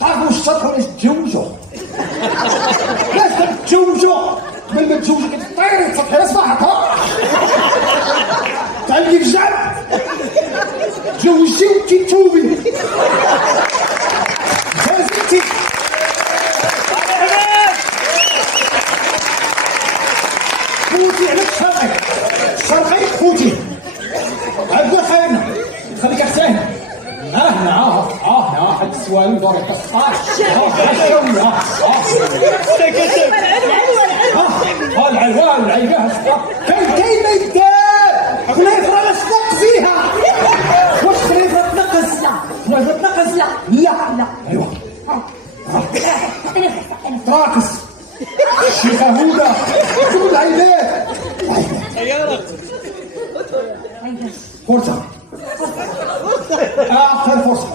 تعرفوا واش تصلحوا ولا تتزوجوا؟ علاش كتزوجوا؟ قبل ما تزوجي كتطيري تصلحي راس صاحبها تعلقي في الجعل تزوجتي وتتوبي هازمتي فوتي على الشرقي فوتي عبد خيرنا خليك احسن هنا هنا حد السوالف دوري القصاش العلوان العيبه كاين ما يدار خليفه راه صدق فيها واش خليفه تنقص خليفه تنقص لا ايوا تراكس الشيخه هدى كل العيبات فرصه اخر فرصه